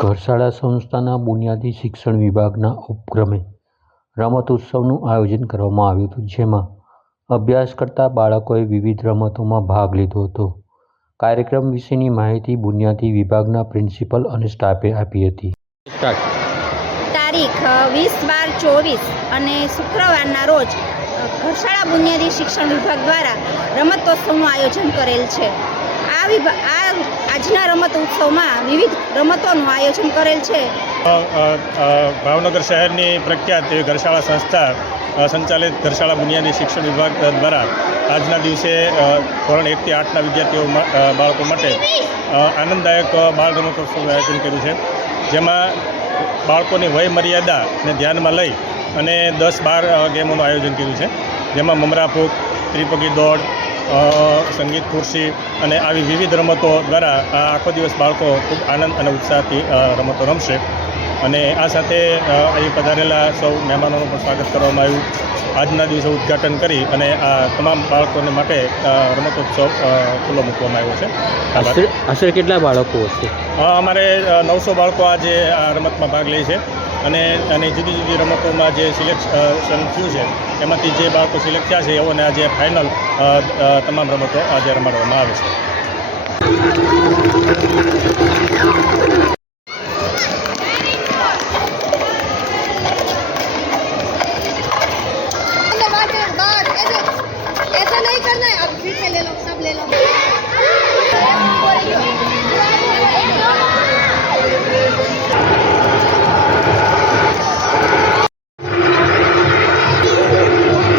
ઘરશાળા સંસ્થાના બુનિયાદી શિક્ષણ વિભાગના ઉપક્રમે રમતોત્સવનું આયોજન કરવામાં આવ્યું હતું જેમાં અભ્યાસ કરતા બાળકોએ વિવિધ રમતોમાં ભાગ લીધો હતો. કાર્યક્રમ વિશેની માહિતી બુનિયાદી વિભાગના પ્રિન્સિપલ અને સ્ટાફે આપી હતી. તારીખ વીસ બાર ચોવીસ અને શુક્રવારના રોજ ઘરશાળા બુનિયાદી શિક્ષણ વિભાગ દ્વારા રમતોત્સવનું આયોજન કરેલ છે. આ વિભા આ આજના રમત ઉત્સવમાં વિવિધ રમતોનું આયોજન કરેલ છે. ભાવનગર શહેરની પ્રખ્યાત એવી ઘરશાળા સંસ્થા સંચાલિત ઘરશાળા બુનિયાદી શિક્ષણ વિભાગ દ્વારા આજના દિવસે ધોરણ એકથી આઠના વિદ્યાર્થીઓ બાળકો માટે આનંદદાયક બાળ રમતોત્સવનું આયોજન કર્યું છે. જેમાં બાળકોની વય મર્યાદાને ધ્યાનમાં લઈ અને દસ બાર ગેમોનું આયોજન કર્યું છે. જેમાં મમરા ફૂક, ત્રિપગી દોડ સંગીત ખુરશી અને આવી વિવિધ રમતો દ્વારા આ આખો દિવસ બાળકો ખૂબ આનંદ અને ઉત્સાહથી રમતો રમશે. અને આ સાથે અહીં પધારેલા સૌ મહેમાનોનું પણ સ્વાગત કરવામાં આવ્યું. આજના દિવસે ઉદ્ઘાટન કરી અને આ તમામ બાળકોને માટે રમતોત્સવ ખુલ્લો મૂકવામાં આવ્યો છે. આશરે કેટલા બાળકો હશે? અમારે નવસો બાળકો આજે આ રમતમાં ભાગ લે છે. અને અને જુદી જુદી રમતોમાં જે સિલેક્શન થયું છે, એમાંથી જે બાળકો સિલેક્ટ થયા છે, એઓને આજે ફાઇનલ તમામ રમતો આજે રમાડવામાં આવે છે.